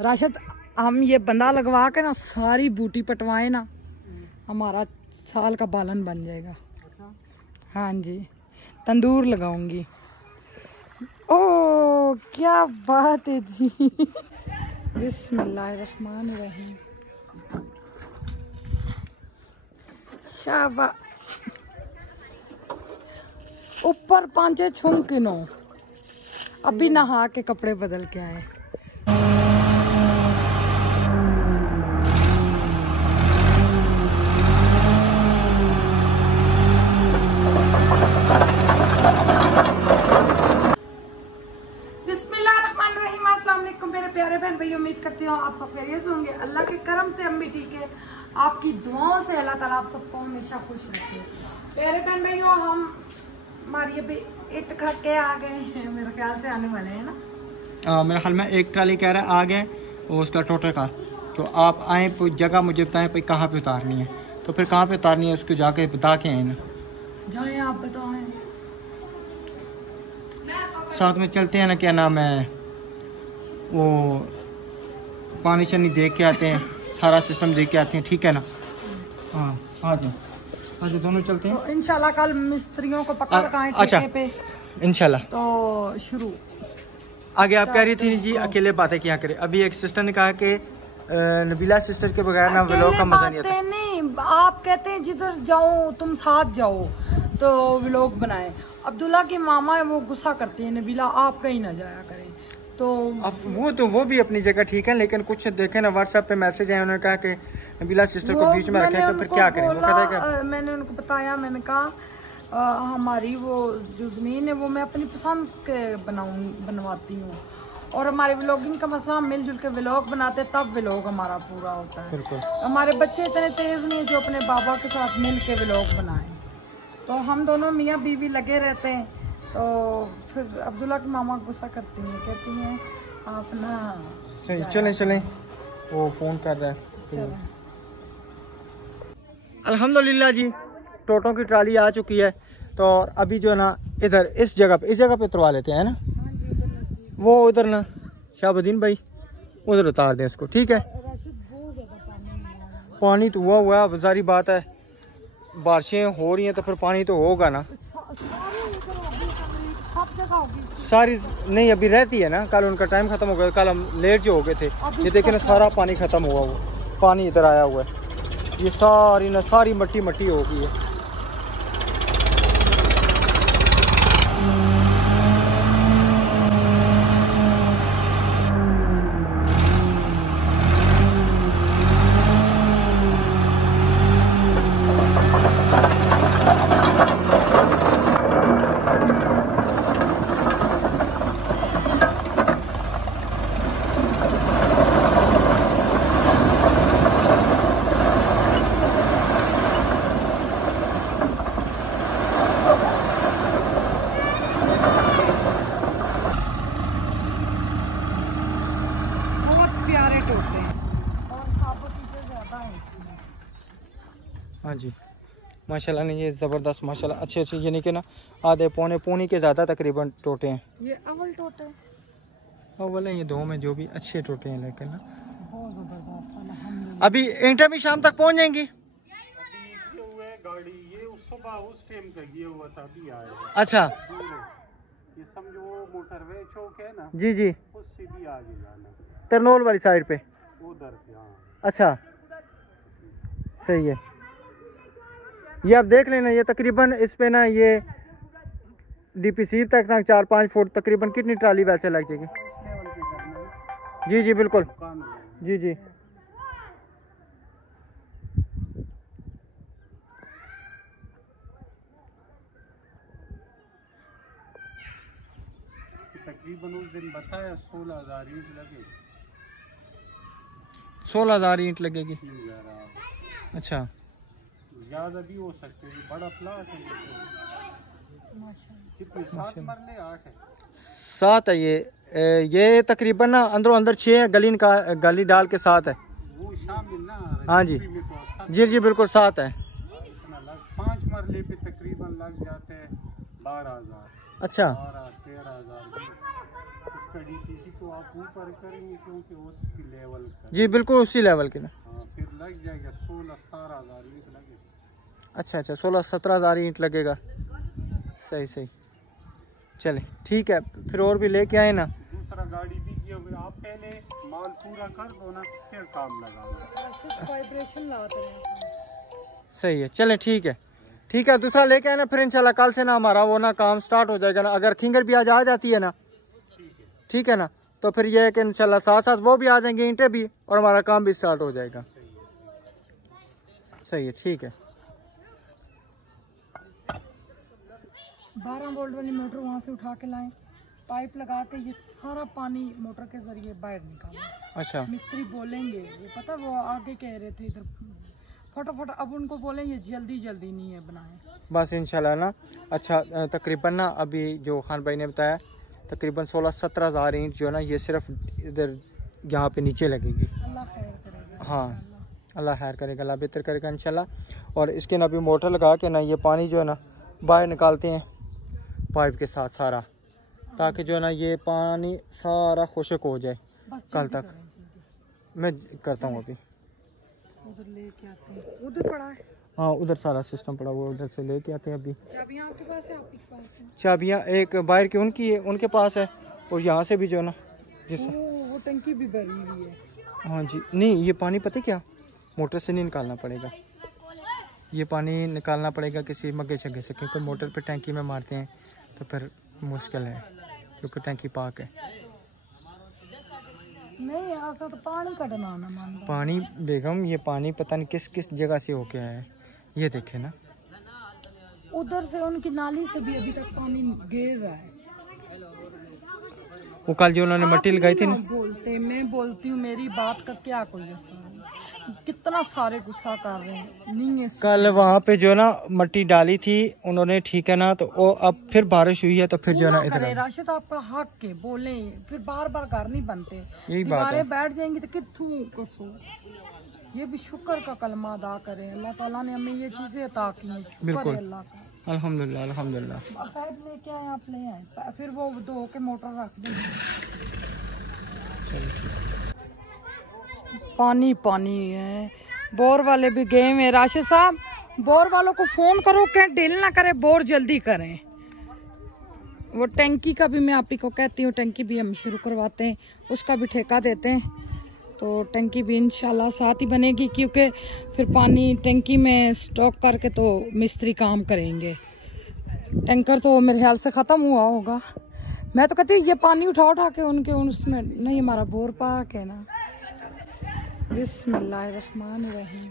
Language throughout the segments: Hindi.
राशिद हम ये बंदा लगवा के ना सारी बूटी पटवाए ना, हमारा साल का बालन बन जाएगा। हाँ जी, तंदूर लगाऊंगी। ओ क्या बात है जी। बिस्मिल्लाहिर्रहमानिर्रहीम। शाबा ऊपर 5 छुमकिनो, अभी नहा के कपड़े बदल के आए। बिस्मिल्लाहिर्रहमानिर्रहीम। अस्सलाम वालेकुम मेरे प्यारे बहन भाई, उम्मीद करती हूँ आप सब खैरियत से होंगे। अल्लाह के करम से हम भी ठीक है। आपकी दुआओं से अल्लाह ताला आप सबको हमेशा खुश रखे। प्यारे बहन भाइयों, हमारी अभी ईट खा के आ गए हैं, मेरे ख्याल से आने वाले हैं ना। मेरे ख्याल में एक ट्राली कह रहा है आ गए और उसका टोटल का। तो आप आए जगह मुझे बताएं भाई कहाँ पे उतारनी है, तो फिर कहाँ पे उतारनी है उसको जाके बता के आए ना। जाए आप बताएं। साथ में चलते हैं ना, क्या नाम है वो, पानी शनी देख के आते हैं, सारा सिस्टम देख के आते हैं, ठीक है ना। हाँ आ जाओ दोनों चलते हैं। तो इंशाल्लाह कल मिस्त्रियों को पक्का लगाएं ठेके पे इंशाल्लाह। तो शुरू आगे आप कह रही थी जी अकेले बातें क्या करें। अभी एक सिस्टर ने कहा कि नबीला सिस्टर के बगैर ना व्लॉग का मजा नहीं आता। नहीं, आप कहते हैं जिधर जाओ तुम साथ जाओ तो व्लॉग बनाए। अब्दुल्ला की मामा है वो गुस्सा करती है, नबीला आप कहीं ना जाया करें। तो अब वो भी अपनी जगह ठीक है, लेकिन कुछ देखे ना व्हाट्सएप पे मैसेज है, उन्होंने कहा कि नबीला सिस्टर को बीच में रखें तो फिर क्या करें। वो कहता है मैंने उनको बताया, मैंने कहा हमारी वो जो ज़मीन है वो मैं अपनी पसंद के बनवाती हूँ, और हमारे व्लॉगिंग का मसला हम मिलजुल के व्लॉग बनाते तब व्लॉग हमारा पूरा होता है। हमारे बच्चे इतने तेज़ नहीं है जो अपने बाबा के साथ मिल के व्लॉग बनाएं, तो हम दोनों मियाँ बीवी लगे रहते हैं। तो फिर अब्दुल्ला की मामा गुस्सा करती हैं, कहती हैं आप ना चलें वो फ़ोन कर रहा है। अल्हम्दुलिल्लाह जी, टोटों की ट्राली आ चुकी है। तो अभी जो है ना इधर इस जगह पे उतरवा लेते हैं ना। वो उधर ना शाहबुद्दीन भाई उधर उतार दें इसको, ठीक है। पानी तो हुआ अब जारी बात है, बारिशें हो रही हैं तो फिर पानी तो होगा ना। सारी नहीं अभी रहती है ना, कल उनका टाइम खत्म हो गया, कल हम लेट जो हो गए थे। ये देखिए ना सारा पानी खत्म हुआ, वो पानी इधर आया हुआ है, ये सारी मट्टी हो गई है। हाँ जी माशाल्लाह नहीं, ये ज़बरदस्त माशाल्लाह अच्छे यानी कि ना आधे पौने के ज़्यादा तकरीबन टोटे हैं। ये अव्वल टोटे अव्वल है, ये दो में जो भी अच्छे टोटे हैं, लेकिन ना बहुत ज़बरदस्त। अभी इंटर भी शाम तक पहुंच जाएंगी। गाड़ी ये उस टाइम का गया हुआ था, अभी आया। अच्छा ये समझो मोटरवे चौक है ना जी जी, उससे भी आगे जाना, तरनोल वाली साइड पे उधर से। हाँ अच्छा सही है। ये आप देख लेना, ये तकरीबन इस पे ना ये डीपीसी तक ना 4-5 फुट तकरीबन कितनी ट्राली वैसे लग जाएगी। जी जी बिल्कुल जी जी। तकरीबन उस दिन बताया 16,000 ईंट लगे। 16,000 ईंट लगेगी। अच्छा ज्यादा भी हो सकते हैं, बड़ा प्लाट है। कितने 7 मरले 8 है? 7 है ये तकरीबन ना अंदरों अंदर 6 है, गली डाल के 7 है। वो शामिल ना। हाँ जी जी जी बिल्कुल 7 है। 5 मरले पे तकरीबन लग जाते हैं 12,000। अच्छा 13,000 उसका डीपीसी तो आप ऊपर करेंगे क्योंकि उसकी लेवल का। जी बिल्कुल उसी लेवल के ना। हाँ, फिर लग जाएगा 16-17 हज़ार ईंट लगेगा। अच्छा 16-17 हज़ार ईंट लगेगा। सही सही, चले ठीक है, फिर और भी लेके आए ना। दूसरा गाड़ी दीजिए, आप पहले माल पूरा कर दो ना, फिर काम लगाओ। वाइब्रेशन लाते हैं। सही है, चले ठीक है, ठीक है, दूसरा लेके आए ना, फिर इंशाल्लाह कल से ना हमारा वो ना काम स्टार्ट हो जाएगा ना। अगर खिंगर भी आज आ जाती है ना, ठीक है ना, तो फिर ये है कि इंशाल्लाह साथ साथ वो भी आ जाएंगे, ईंटें भी, और हमारा काम भी स्टार्ट हो जाएगा। सही है, ठीक है। 12 वोल्ट वाली मोटर वहाँ से उठा के लाएं, पाइप लगा के ये सारा पानी मोटर के जरिए बाहर निकालें। अच्छा मिस्त्री बोलेंगे, ये पता वो आगे कह रहे थे इधर फटाफट, अब उनको बोलेंगे जल्दी जल्दी नहीं है बनाए बस इंशाल्लाह ना। अच्छा तकरीबन ना अभी जो खान भाई ने बताया तकरीबन 16-17 हज़ार ईंट जो है ना, ये सिर्फ इधर यहाँ पे नीचे लगेगी। अल्लाह खैर करेगा। हाँ अल्लाह खैर करेगा, अल्लाह बेहतर करेगा इंशाल्लाह। और इसके ना अभी मोटर लगा के ना ये पानी जो है ना बाहर निकालते हैं पाइप के साथ सारा, ताकि जो है ना ये पानी सारा खुशक हो जाए कल तक। मैं करता हूँ अभी, उधर लेके आते हैं, उधर पड़ा है। हाँ उधर सारा सिस्टम पड़ा हुआ, उधर से लेके आते हैं अभी। चाबियां आपके पास है? आपके पास है चाबियाँ एक बाहर की उनकी है, उनके पास है, और यहाँ से भी जो है ना जिस वो टंकी भी भरी हुई है। हाँ जी, नहीं ये पानी पता क्या मोटर से नहीं निकालना पड़ेगा, ये पानी निकालना पड़ेगा किसी मग्गे शग्गे से, क्योंकि मोटर पे टैंकी में मारते हैं तो फिर मुश्किल है, क्योंकि टैंकी पाक है। नहीं ऐसा तो पानी का डलाना मानता। पानी बेगम ये पानी पता नहीं किस किस जगह से होके आया है, ये देखे ना उधर से उनकी नाली से भी अभी तक पानी गिर रहा है। वो कल जो उन्होंने मट्टी लगाई थी ना। बोलते मैं बोलती हूँ, मेरी बात का क्या कोई असर है? कितना सारे गुस्सा कर रहे हैं, नहीं है। कल वहाँ पे जो है ना मट्टी डाली थी उन्होंने, ठीक है ना, तो वो अब फिर बारिश हुई है तो फिर जो है ना इधर राशिद आपका हक के बोले, फिर बार बार घर नहीं बनते, यही बात है। बैठ जाएंगी तो कितू कसो। ये भी शुक्र का कलमा अदा करें, अल्लाह ताला ने हमें ये चीजें अता की हैं, शुक्र बिल्कुल है अल्लाह का। अल्हम्दुलिल्लाह अल्हम्दुलिल्लाह। पाइप लेके आए आप, ले आए, फिर वो धो के मोटर रख देंगे। पानी पानी है, बोर वाले भी गए हैं। राशिद साहब बोर वालों को फोन करो, क्या डील ना करे, बोर जल्दी करें। वो टैंकी का भी मैं आप ही को कहती हूँ, टैंकी भी हम शुरू करवाते हैं, उसका भी ठेका देते हैं, तो टैंकी भी इंशाल्लाह साथ ही बनेगी, क्योंकि फिर पानी टैंकी में स्टॉक करके तो मिस्त्री काम करेंगे। टैंकर तो मेरे ख्याल से ख़त्म हुआ होगा। मैं तो कहती हूँ ये पानी उठा उठा के उनके उसमें, नहीं हमारा बोर पाक है ना। बिस्मिल्लाहिर्रहमानिर्रहीम।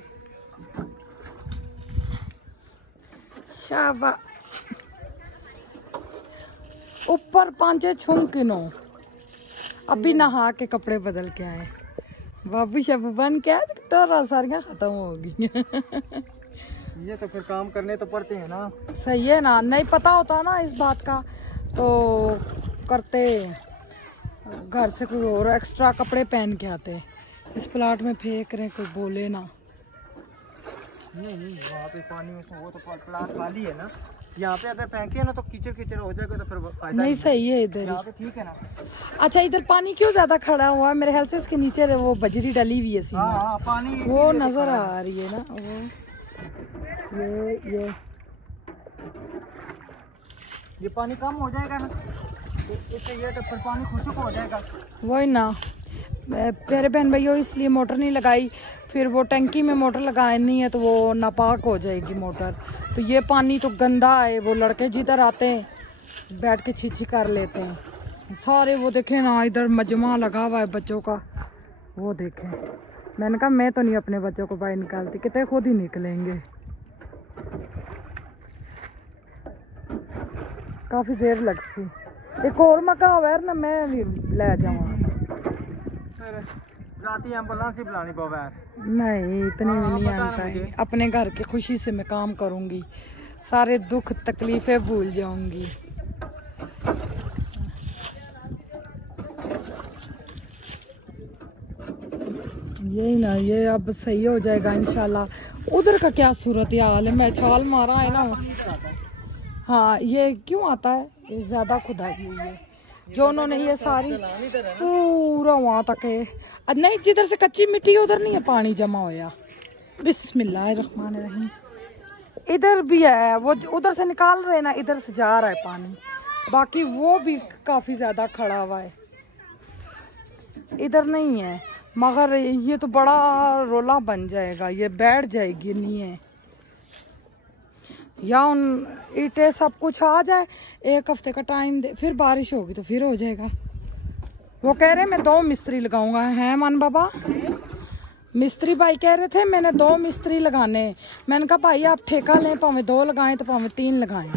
शाबा ऊपर 5 छुंकिनो, अभी नहा के कपड़े बदल के आए, बाबू शाबू बन के आए, टोरा सारियां खत्म होगी। ये तो फिर काम करने तो पड़ते हैं ना। सही है ना, नहीं पता होता ना इस बात का तो करते, घर से कोई और एक्स्ट्रा कपड़े पहन के आते। इस प्लाट में फेंक रहे, कोई बोले ना। नहीं वहाँ पे पानी वो तो प्लाट खाली है ना, यहाँ पे अगर फेंके ना तो कीचड़ कीचड़ हो जाएगा, तो फिर फायदा नहीं सही है इधर यहाँ पे, ठीक है ना। अच्छा इधर पानी क्यों ज्यादा खड़ा हुआ है? मेरे ख्याल से इसके नीचे वो बजरी डली हुई है सीमा, हाँ पानी वो नजर आ रही है ना। वो ये पानी कम हो जाएगा ना, तो इससे ये तो फिर पानी खुशक हो जाएगा। वही ना प्यारे बहन भैया, इसलिए मोटर नहीं लगाई, फिर वो टंकी में मोटर लगानी है तो वो नापाक हो जाएगी मोटर। तो ये पानी तो गंदा है, वो लड़के जिधर आते हैं बैठ के छीछी कर लेते हैं सारे। वो देखें ना इधर मजमा लगा हुआ है बच्चों का, वो देखें। मैंने कहा मैं तो नहीं अपने बच्चों को बाहर निकालती, कितने खुद ही निकलेंगे। काफ़ी देर लगती, एक और मका हुआ ना, मैं भी ले जाऊँगा। रात एम्बुलेंस ही बुलानी पवे। नहीं इतनी भी नहीं आता है, अपने घर की खुशी से मैं काम करूँगी, सारे दुख तकलीफें भूल जाऊँगी। यही ना, ये अब सही हो जाएगा इंशाल्लाह। उधर का क्या सूरत हाल है? मैं छाल मारा है ना। हाँ ये क्यों आता है? ये ज़्यादा खुदाई हुई है, जो उन्होंने ये सारी पूरा वहां तक है। नहीं, जिधर से कच्ची मिट्टी है उधर नहीं है पानी जमा होया। बिस्मिल्लाहिर्रहमानिर्रहीम। इधर भी है, वो उधर से निकाल रहे ना, इधर से जा रहा है पानी। बाकी वो भी काफी ज्यादा खड़ा हुआ है, इधर नहीं है। मगर ये तो बड़ा रोला बन जाएगा, ये बैठ जाएगी नहीं है। या उन ईंटें सब कुछ आ जाए, 1 हफ्ते का टाइम दे, फिर बारिश होगी तो फिर हो जाएगा। वो कह रहे मैं 2 मिस्त्री लगाऊंगा, है मान बाबा? मिस्त्री भाई कह रहे थे मैंने 2 मिस्त्री लगाने। मैंने कहा भाई आप ठेका लें, भावें 2 लगाएं तो भावें 3 लगाएं,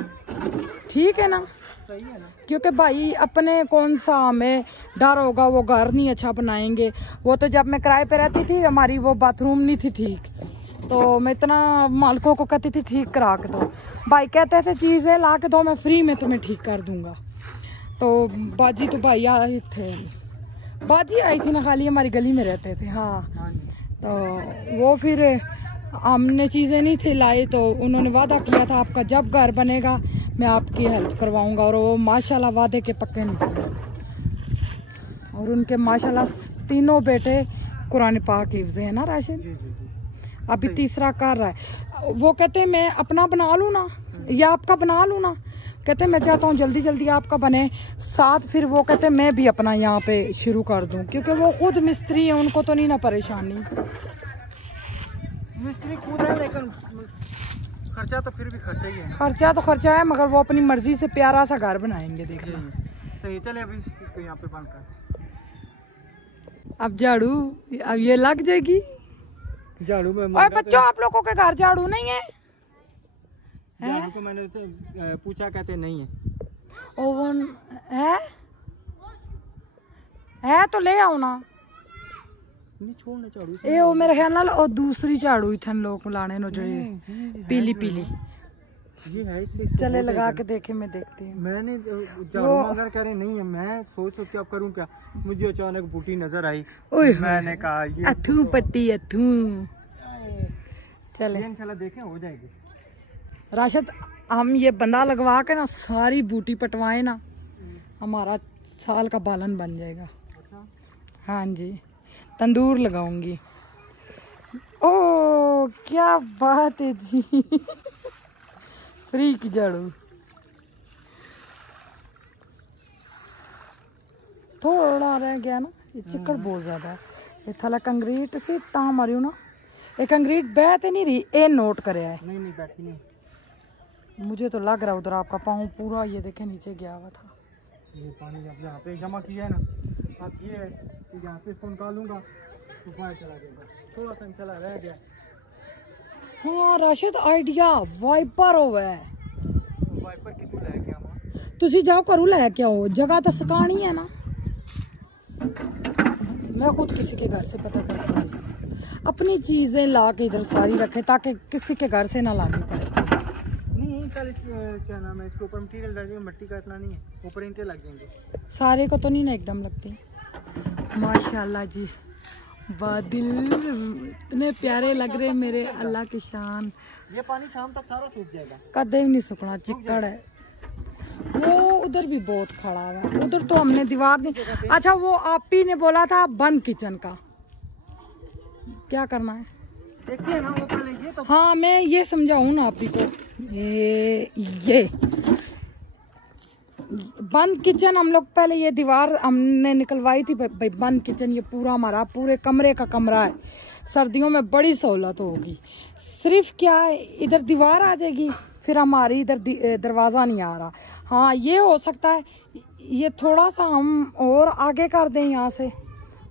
ठीक है ना? सही है ना? क्योंकि भाई अपने कौन सा हमें डर होगा वो घर नहीं अच्छा बनाएंगे। वो तो जब मैं किराए पे रहती थी, हमारी वो बाथरूम नहीं थी ठीक, तो मैं इतना मालिकों को कहती थी ठीक करा के दो। भाई कहते थे चीज़ें ला के दो, मैं फ्री में तुम्हें ठीक कर दूंगा। तो बाजी तो भाई आए थे, बाजी आई थी ना, खाली हमारी गली में रहते थे। हाँ, तो वो फिर हमने चीज़ें नहीं थे लाए, तो उन्होंने वादा किया था आपका जब घर बनेगा मैं आपकी हेल्प करवाऊंगा। और वो माशाल्लाह वादे के पक्के निकले। और उनके माशाल्लाह 3 बेटे कुरान पाक हिफ्ज़ है ना राशिद? अभी तीसरा कर रहा है। वो कहते हैं मैं अपना बना लूँ ना या आपका बना लूँ ना? कहते हैं मैं चाहता हूँ जल्दी जल्दी आपका बने, साथ फिर वो कहते हैं मैं भी अपना यहाँ पे शुरू कर दूँ, क्योंकि वो खुद मिस्त्री है, उनको तो नहीं ना परेशानी। मिस्त्री खुद है, लेकिन खर्चा तो फिर भी खर्चा ही है। खर्चा तो खर्चा है, मगर वो अपनी मर्जी से प्यारा सा घर बनाएंगे। देखना सही, चले अभी इसको यहाँ पे बंद कर। अब झाड़ू, अब ये लग जाएगी झाड़ू में। और बच्चों आप लोगों के घर झाड़ू नहीं है? झाड़ू को मैंने तो पूछा, कहते नहीं है। ओवन है तो ले आओ ना। नहीं छोड़ना झाड़ू ए ओ मेरे ख्याल नाल ओ दूसरी झाड़ू इथन लोग लाने नो जो पीली पीली ये है इससे। चले लगा के देखे, मैं देखती हूँ। मैंने झाड़ू मांगा कह रहे नहीं है। मैं सोच के अब करूँ क्या, मुझे अचानक बूटी नजर आई, मैंने कहा ये अथू पट्टी अथू। चले इंशाल्लाह देखें हो जाएगी। राशिद हम ये बंदा लगवा के ना सारी बूटी पटवाए ना, हमारा साल का बालन बन जाएगा। हाँ जी, तंदूर लगाऊंगी। ओ क्या बात है जी। फ्री की झाड़ू। थोड़ा रह गया ना, ये चिकड़ बहुत ज्यादा है। ये थला कंक्रीट से ता मारियो ना, ये कंक्रीट बैठ नहीं रही, ए नोट करे है। नहीं बैठी नहीं। मुझे तो लग रहा है उधर आपका पाँव पूरा ये देखे नीचे गया हुआ था। ये पानी अब यहाँ पे जमा किया है ना, अब ये है कि यहाँ से इसको निकालूंगा तो बाहर चला जाएगा, थोड़ा सा चला रह गया। हाँ राशिद आइडिया वाइपर होवे, वाइपर की तू ले गया वहाँ। तुसी जाओ करू ले क्या हो, जगह तो सकानी है ना। मैं खुद किसी के घर से पता करके आई, अपनी चीजें ला के इधर सारी रखे ताकि किसी के घर से ना लानी पड़े। नहीं कल क्या नाम है, इसके ऊपर मटीरियल डालेंगे, मिट्टी काटना नहीं है, ऊपर ईंटें लग जाएंगे। सारे को तो नहीं ना एकदम लगती। माशाल्लाह जी, बादल इतने प्यारे लग रहे मेरे, अल्लाह की शान। ये पानी शाम तक सारा सूख जाएगा, कदे भी नहीं सूखना, चिक्कड़ है। वो उधर भी बहुत खड़ा है, उधर तो हमने दीवार नहीं। अच्छा वो आप ही ने बोला था बंद किचन का, क्या करना है देखिए ना वो पहले ये तो। हाँ मैं ये समझाऊँ ना आप ही को, ये बंद किचन हम लोग पहले ये दीवार हमने निकलवाई थी भाई, बंद किचन ये पूरा हमारा पूरे कमरे का कमरा है। सर्दियों में बड़ी सहूलत होगी। सिर्फ क्या इधर दीवार आ जाएगी, फिर हमारी इधर दरवाज़ा नहीं आ रहा। हाँ ये हो सकता है, ये थोड़ा सा हम और आगे कर दें यहाँ से,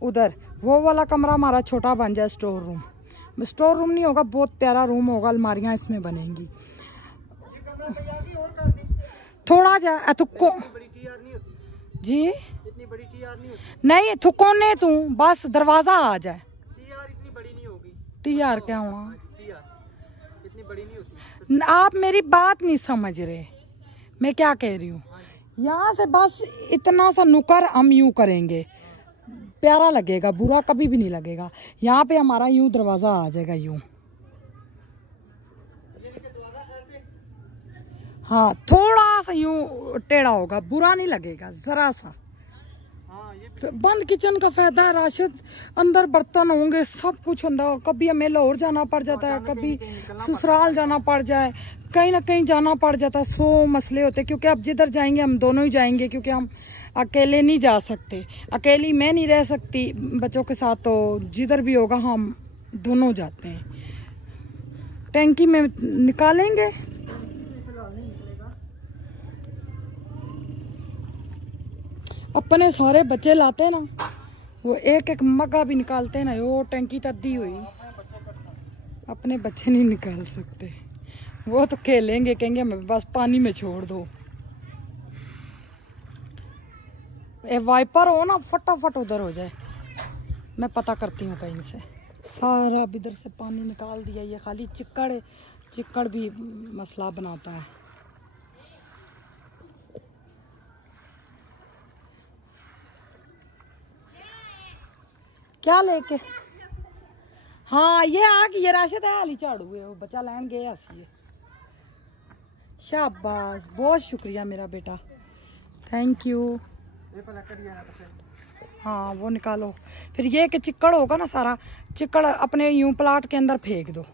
उधर वो वाला कमरा हमारा छोटा बन जाए, स्टोर रूम। स्टोर रूम नहीं होगा, बहुत प्यारा रूम होगा, अलमारियाँ इसमें बनेंगी। थोड़ा जा थुक्को जी, इतनी बड़ी टीआर नहीं होती। नहीं थुक्को ने तू बस दरवाजा आ जाए। टीआर इतनी बड़ी नहीं होगी। टीआर क्या हुआ, टीआर इतनी बड़ी नहीं होती। आप मेरी बात नहीं समझ रहे, मैं क्या कह रही हूँ। यहाँ से बस इतना सा नुकर हम यूं करेंगे, प्यारा लगेगा, बुरा कभी भी नहीं लगेगा। यहाँ पे हमारा यूं दरवाजा आ जाएगा, यूं। हाँ थोड़ा सा यूं टेढ़ा होगा, बुरा नहीं लगेगा जरा सा। बंद किचन का फायदा है राशिद, अंदर बर्तन होंगे, सब कुछ होता। कभी हमें लाहौर जाना पड़ जाता है, कभी ससुराल जाना पड़ जाए, कहीं ना कहीं जाना पड़ जाता है, 100 मसले होते। क्योंकि अब जिधर जाएंगे हम दोनों ही जाएंगे, क्योंकि हम अकेले नहीं जा सकते, अकेली मैं नहीं रह सकती बच्चों के साथ, तो जिधर भी होगा हम दोनों जाते हैं। टैंकी में निकालेंगे, अपने सारे बच्चे लाते हैं ना, वो एक एक मग्गा भी निकालते हैं ना, वो टैंकी तद्दी हुई। अपने बच्चे नहीं निकाल सकते, वो तो खेलेंगे, कहेंगे हमें बस पानी में छोड़ दो। ए वाइपर हो ना, फटाफट उधर हो जाए। मैं पता करती हूँ कहीं से। सारा इधर से पानी निकाल दिया, ये खाली चिक्कड़ भी मसला बनाता है। क्या लेके? हाँ ये आ गई, ये राशिद है हाली झाड़ू है, वो बच्चा लैन गया सी। शाबाश, बहुत शुक्रिया मेरा बेटा, थैंक यू। हाँ वो निकालो। फिर ये कि चिक्कड़ होगा ना, सारा चिक्कड़ अपने यूं प्लाट के अंदर फेंक दो,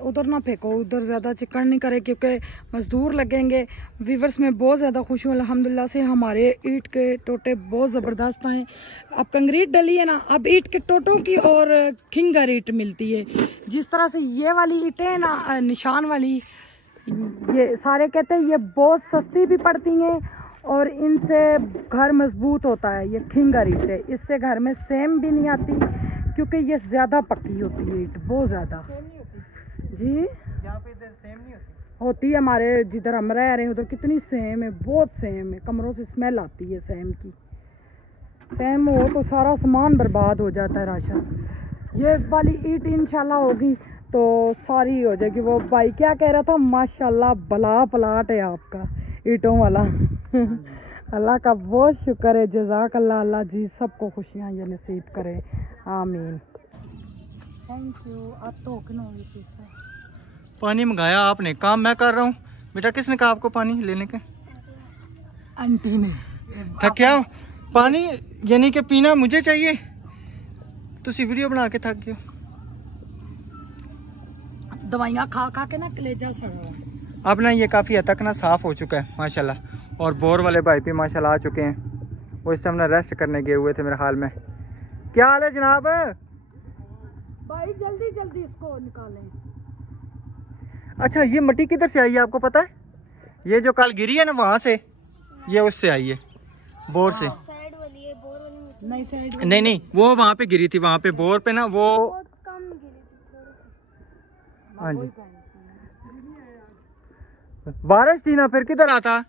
उधर ना फेंको, उधर ज़्यादा चिक्कड़ नहीं करे, क्योंकि मजदूर लगेंगे। व्यूवर्स में बहुत ज़्यादा खुश हूँ अल्हम्दुलिल्लाह से, हमारे ईंट के टोटे बहुत ज़बरदस्त हैं। अब कंक्रीट डली है ना, अब ईंट के टोटों की और खिंगर ईंट मिलती है। जिस तरह से ये वाली ईंटें हैं ना, निशान वाली, ये सारे कहते हैं ये बहुत सस्ती भी पड़ती हैं और इनसे घर मजबूत होता है। ये खिंगर ईंट है, इससे घर में सेम भी नहीं आती, क्योंकि ये ज़्यादा पक्की होती है ईंट, बहुत ज़्यादा। जी यहाँ पे इधर सेम नहीं होती है, हमारे जिधर हम रह रहे हैं उधर कितनी सेम है, बहुत सेम है। कमरों से स्मेल आती है सेम की। सेम हो तो सारा सामान बर्बाद हो जाता है राशन। ये वाली ईंट इंशाल्लाह होगी तो सारी हो जाएगी। वो भाई क्या कह रहा था, माशाल्लाह भला प्लाट है आपका ईंटों वाला। अल्लाह का बहुत शुक्र है, जज़ाक अल्लाह। अल्लाह जी सबको खुशियाँ ये नसीब करे, आमीन। Thank you. आप तो पानी मंगाया आपने, काम मैं कर रहा हूँ। बेटा किसने कहा आपको पानी लेने के? आंटी ने। थक क्या पानी यानी कि पीना मुझे चाहिए, तुसी वीडियो बना के थक गए। दवाइयाँ खा खा के ना कलेजा सड़ा। अब ना ये काफ़ी हद तक ना साफ़ हो चुका है माशाल्लाह, और बोर वाले भाई भी माशाल्लाह आ चुके हैं। वो इस टाइम ना रेस्ट करने गए हुए थे मेरे ख्याल में। क्या हाल है जनाब? भाई जल्दी जल्दी इसको निकालें। अच्छा ये मट्टी किधर से आई है आपको पता है? ये जो कल गिरी है ना वहाँ से, ये उससे आई है, बोर से। साइड वाली है, बोर वाली नहीं, साइड वाली नहीं वो वहाँ पे गिरी थी, वहाँ पे बोर पे ना वो कम गिरी थी। हाँ जी बारिश थी ना, फिर किधर आता?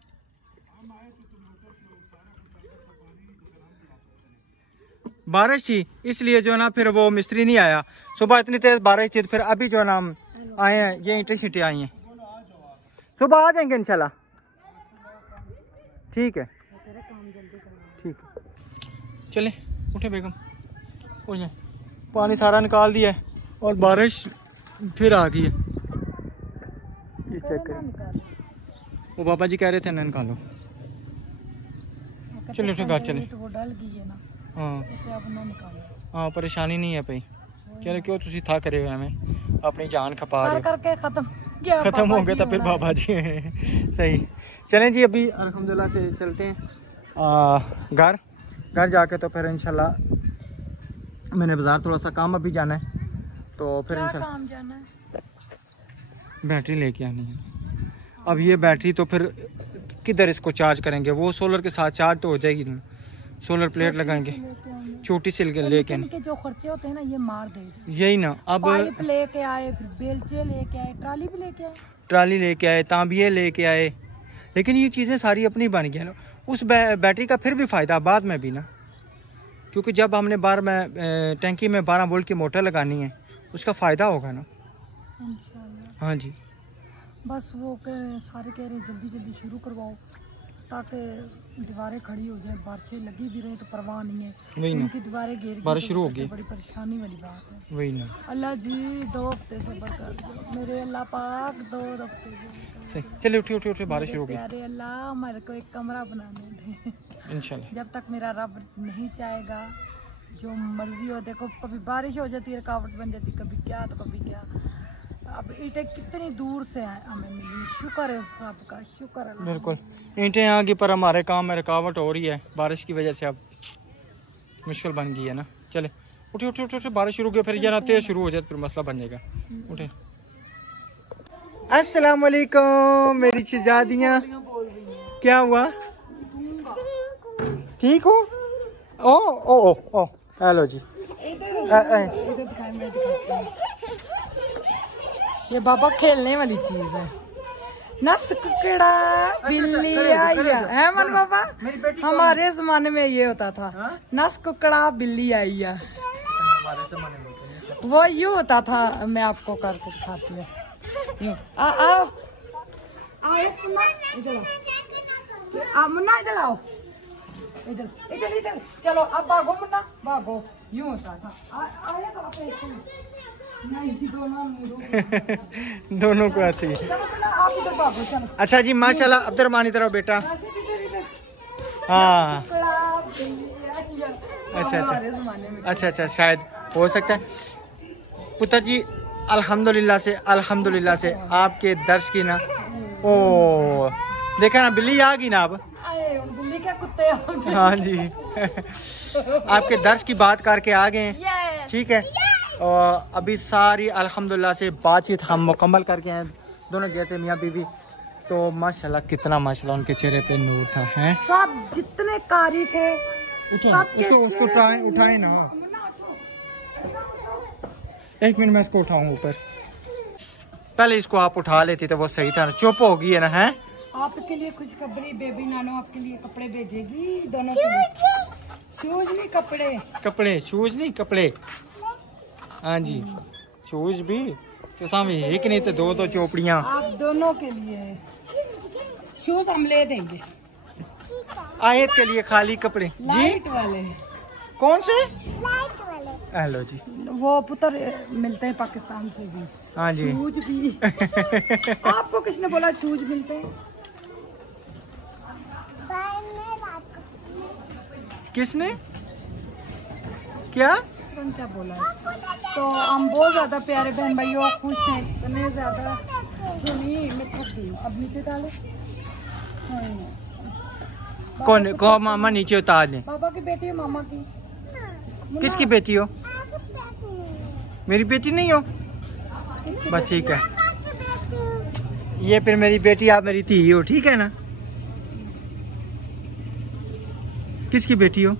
बारिश थी इसलिए जो है ना फिर वो मिस्त्री नहीं आया। सुबह इतनी तेज बारिश थी, फिर अभी जो है ना हम आए हैं, ये ईंटें शीटें आई हैं। सुबह आ जाएंगे इंशाल्लाह। ठीक है ठीक है, चले उठे बेगम, उठ जाए। पानी सारा निकाल दिया है और बारिश फिर आ गई है। ये चेक करें, वो बाबा जी कह रहे थे ना निकालो। चलो उठे घर चले। वो डल गई है ना। हाँ तो अब ना निकालो। हाँ परेशानी नहीं है भाई, कह रहे क्यों तुसी था करे हुए हमें अपनी जान खपा रहे हो। करके खत्म हो गया था फिर बाबा जी। सही, चलें जी अभी अल्हम्दुलिल्लाह से चलते हैं घर जाके, तो फिर इंशाल्लाह मैंने बाजार थोड़ा सा काम अभी जाना है, तो फिर इंशाल्लाह काम जाना है, बैटरी लेके आनी है। अब ये बैटरी तो फिर किधर इसको चार्ज करेंगे, वो सोलर के साथ चार्ज तो हो जाएगी ना, सोलर प्लेट लगाएंगे छोटी सी लेके इनके जो खर्चे होते हैं ना ये मार दे। यही ना। अब पाइप लेके आए, फिर बेलचे लेके आए, ट्राली भी लेके आए, तांबिये लेके आए, लेकिन ये चीज़ें सारी अपनी बन गई ना। उस बैटरी का फिर भी फ़ायदा बाद में भी ना, क्योंकि जब हमने टैंकी में 12 वोल्ट की मोटर लगानी है उसका फ़ायदा होगा ना इंशाल्लाह। हाँ जी। बस वो सारे कह रहे जल्दी जल्दी शुरू करवाओ ताकि दीवारें खड़ी हो जाए। बारिशें लगी भी रही तो परवाह नहीं है, वही ना, उनकी दीवारें गिर बारिश शुरू हो गई, बड़ी परेशानी वाली बात है। वही ना। अल्लाह जी 2 हफ्ते से कर दो मेरे अल्लाह पाक, 2 हफ्ते से। सही, चले उठे बारिश शुरू हो गई। अरे अल्लाह हमारे को एक कमरा बनाने दे। इंशाल्लाह। जब तक मेरा रब नहीं चाहेगा, जो मर्जी हो। देखो कभी बारिश हो जाती है, रुकावट बन जाती, कभी क्या तो कभी क्या। अब ईंटें कितनी दूर से हमें मिली, शुक्र है उस रब का, शुक्र है। बिल्कुल, ईंटें आ गई पर हमारे काम में रुकावट हो रही है बारिश की वजह से, अब मुश्किल बन गई है ना। चले उठे उठे उठे उठे, बारिश शुरू हो गई, फिर जरा तेज शुरू हो जाए फिर मसला बन जाएगा। उठे। अस्सलाम वालेकुम मेरी शहजादियाँ, क्या हुआ? ठीक हो? ओ ओ ओ ओ हेलो जी। ये बाबा खेलने वाली चीज है। नस कुकड़ा बिल्ली आई है मन बाबा, हमारे जमाने में ये होता था। नस कुकड़ा बिल्ली आई है, वो यूँ होता था। मैं आपको करके दिखाती हूँ। आओ मुन्ना, इधर आओ, इधर इधर इधर, चलो अब भागो मुन्ना, भागो। यूँ होता था। आया तो आप नहीं, दोनों को ऐसे ही। आप इधर भागो, चलो। अच्छा जी माशाल्लाह, अब्दुर्रहमान इधर आओ बेटा। हाँ अच्छा अच्छा, शायद हो सकता है पुत्र जी। अल्हम्दुलिल्लाह से आपके दर्श की ना, ओ देखा ना, बिल्ली आ गई ना अब। बिल्ली क्या कुत्ते? हाँ जी आपके दर्श की बात करके आ गए, ठीक है। और अभी सारी अल्हम्दुलिल्लाह से बातचीत हम मुकम्मल करके हैं, दोनों गए थे मियाँ बीवी। तो माशाल्लाह कितना माशाल्लाह उनके चेहरे पे नूर था, हैं? सब जितने कारी थे उसको उठाए ना, एक मिनट में इसको उठाऊं ऊपर। पहले इसको आप उठा लेती तो वो सही था ना, चुप हो गई है ना। है आपके लिए खुशखबरी, बेबी नानो आपके लिए कपड़े भेजेगी, दोनों के लिए। शूज नहीं कपड़े, शूज नहीं कपड़े। हाँ जी शूज भी तो सामने एक नहीं तो दो चोपड़ियाँ आप दोनों के लिए। शूज हम ले देंगे आयत के लिए, खाली कपड़े लाइट वाले। कौन से? लाइट वाले। हेलो जी, वो पुत्र मिलते हैं पाकिस्तान से भी। हाँ जी शूज भी। आपको किसने बोला शूज मिलते हैं? किसने क्या? क्या बोला? तो हम बहुत ज्यादा प्यारे बहन भाइयों खुश हैं, इतने ज्यादा। सुनिए मैं थक गई, अब नीचे डालो। कौन मामा नीचे उतार दे? पापा की बेटी है, मामा की। किसकी बेटी हो? मेरी बेटी नहीं हो? बस ठीक है, ये फिर मेरी बेटी, आप मेरी धी हो, ठीक है ना? किसकी बेटी हो?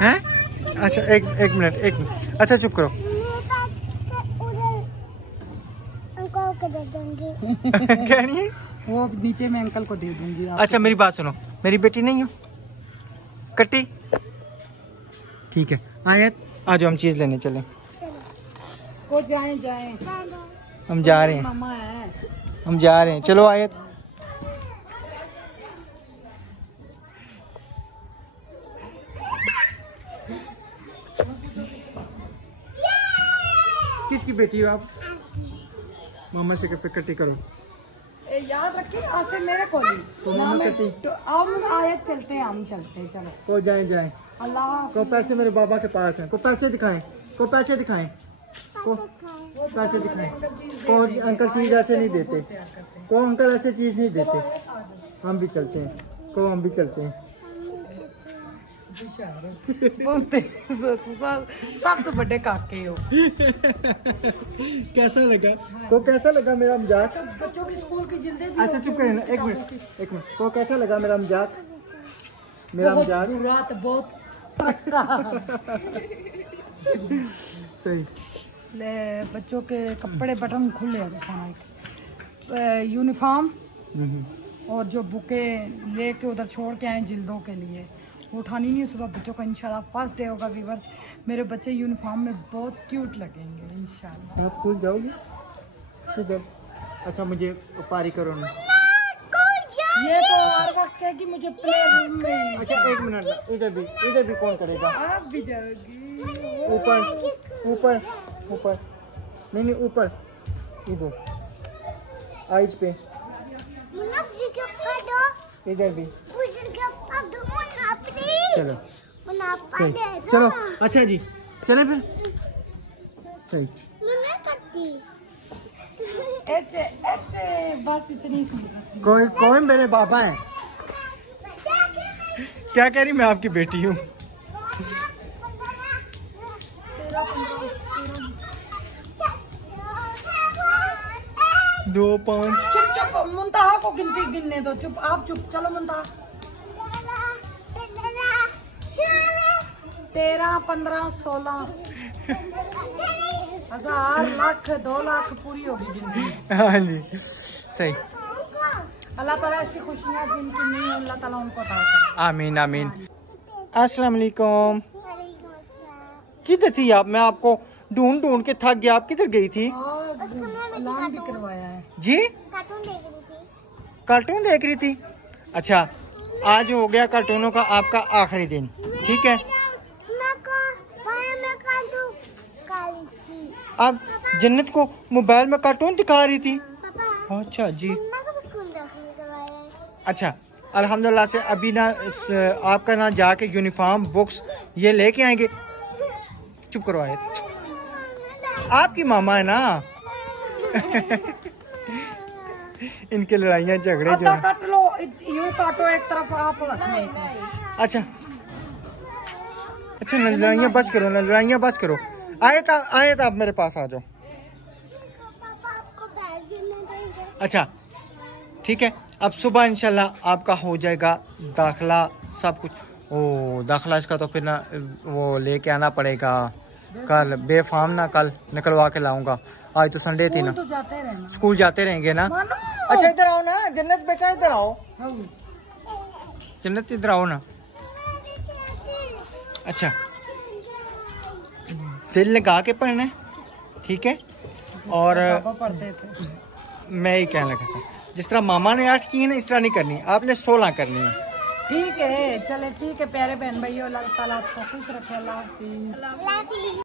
हैं? अच्छा एक मिनट, अच्छा चुप करो। क्या नहीं है? वो नीचे मैं अंकल को दे दूंगी। अच्छा मेरी बात सुनो, मेरी बेटी नहीं हो कट्टी, ठीक है। आयत आ जाओ, हम चीज लेने चले। को जाएं हम जा रहे हैं, मामा है। हम जा रहे हैं, चलो आयत। किसकी बेटी हो आप? मामा से कट्टी करो। याद रखिए आज से मेरे को भी। तो मामा कट्टी। तो हम आयत चलते हैं, हम चलते हैं, चलो। को जाएं अल्लाह को पैसे मेरे बाबा के पास हैं, को पैसे दिखाएं, को पैसे दिखाएं, को पैसे दिखाएं। को अंकल चीज ऐसे नहीं देते, को अंकल ऐसे चीज नहीं देते। हम भी चलते हैं, को हम भी चलते हैं। सब तो बड़े काके हो। कैसा लगा को? कैसा लगा मेरा मजाक? बच्चों की स्कूल की जिल्दे भी। अच्छा चुप करें ना, एक मिनट को कैसा लगा मेरा मजाक? बहुत बुरा तो बहुत सही। ले बच्चों के कपड़े बटन खुले हैं, यूनिफॉर्म और जो बुके लेके उधर छोड़ के आए जिल्दों के लिए, वो उठानी नहीं। सुबह बच्चों का इंशाल्लाह फर्स्ट डे होगा व्यूअर्स। मेरे बच्चे यूनिफॉर्म में बहुत क्यूट लगेंगे इंशाल्लाह। आप स्कूल जाओगे? अच्छा मुझे पारी करो ना। ये तो हर वक्त है कि मुझे प्ले रूम में। अच्छा एक मिनट, इधर भी कौन करेगा? आप भी जाओगी? ऊपर नहीं ऊपर, इधर आइज पे। इधर भी। चलो सही, चलो अच्छा जी, चले फिर। सही, ऐसे ऐसे बस इतनी सी। कोई मेरे पापा हैं। क्या कह रही, मैं आपकी बेटी हूँ। 2 5। चुप चुप, मुंतहा को गिनती गिनने दो। चुप, आप चुप। चलो मुंतहा। 13 15 16 1000 लाख 2 लाख पूरी होगी गिनती। हाँ जी सही। अल्लाह ताला ऐसी खुशियाँ जिनकी नहीं है अल्लाह ताला उनको अता करे। आमीन आमीन। अस्सलाम वालेकुम। किधर थी आप? मैं आपको ढूंढ ढूंढ के थक गया। आप किधर गई थी? अलार्म भी करवाया है जी, कार्टून देख रही थी। अच्छा, आज हो गया कार्टूनों का आपका आखिरी दिन, ठीक है। आप जन्नत को मोबाइल में कार्टून दिखा रही थी? अच्छा जी। अच्छा, अल्हम्दुलिल्लाह से अभी ना आपका ना जाके यूनिफॉर्म बुक्स ये लेके आएंगे। चुप करवाए, आपकी मामा है ना। इनके लड़ाइयाँ झगड़े जो काट लो, यूं काटो एक तरफ आप रखने। अच्छा अच्छा, लड़ाइयाँ बस करो, लड़ाइयाँ बस करो। आए था आप मेरे पास आ जाओ। अच्छा ठीक है, अब सुबह इंशाल्लाह आपका हो जाएगा दाखिला सब कुछ। ओ दाखिला इसका तो फिर ना वो लेके आना पड़ेगा कल। बेफाम ना कल निकलवा के लाऊंगा। आज तो संडे थी ना, तो जाते रहना। स्कूल जाते रहेंगे ना। अच्छा इधर आओ ना जन्नत बेटा, इधर आओ। जन्नत इधर आओ ना। अच्छा, दिल लगा के पढ़ना है, ठीक है। और पढ़ते थे। मैं ही कहने लगा सर, जिस तरह मामा ने 8 की है ना, इस तरह नहीं करनी, आपने 16 करनी है। ठीक है, चले ठीक है प्यारे बहन भाइयों, अल्लाह ताला आपको खुश रखे। अल्लाह हाफिज।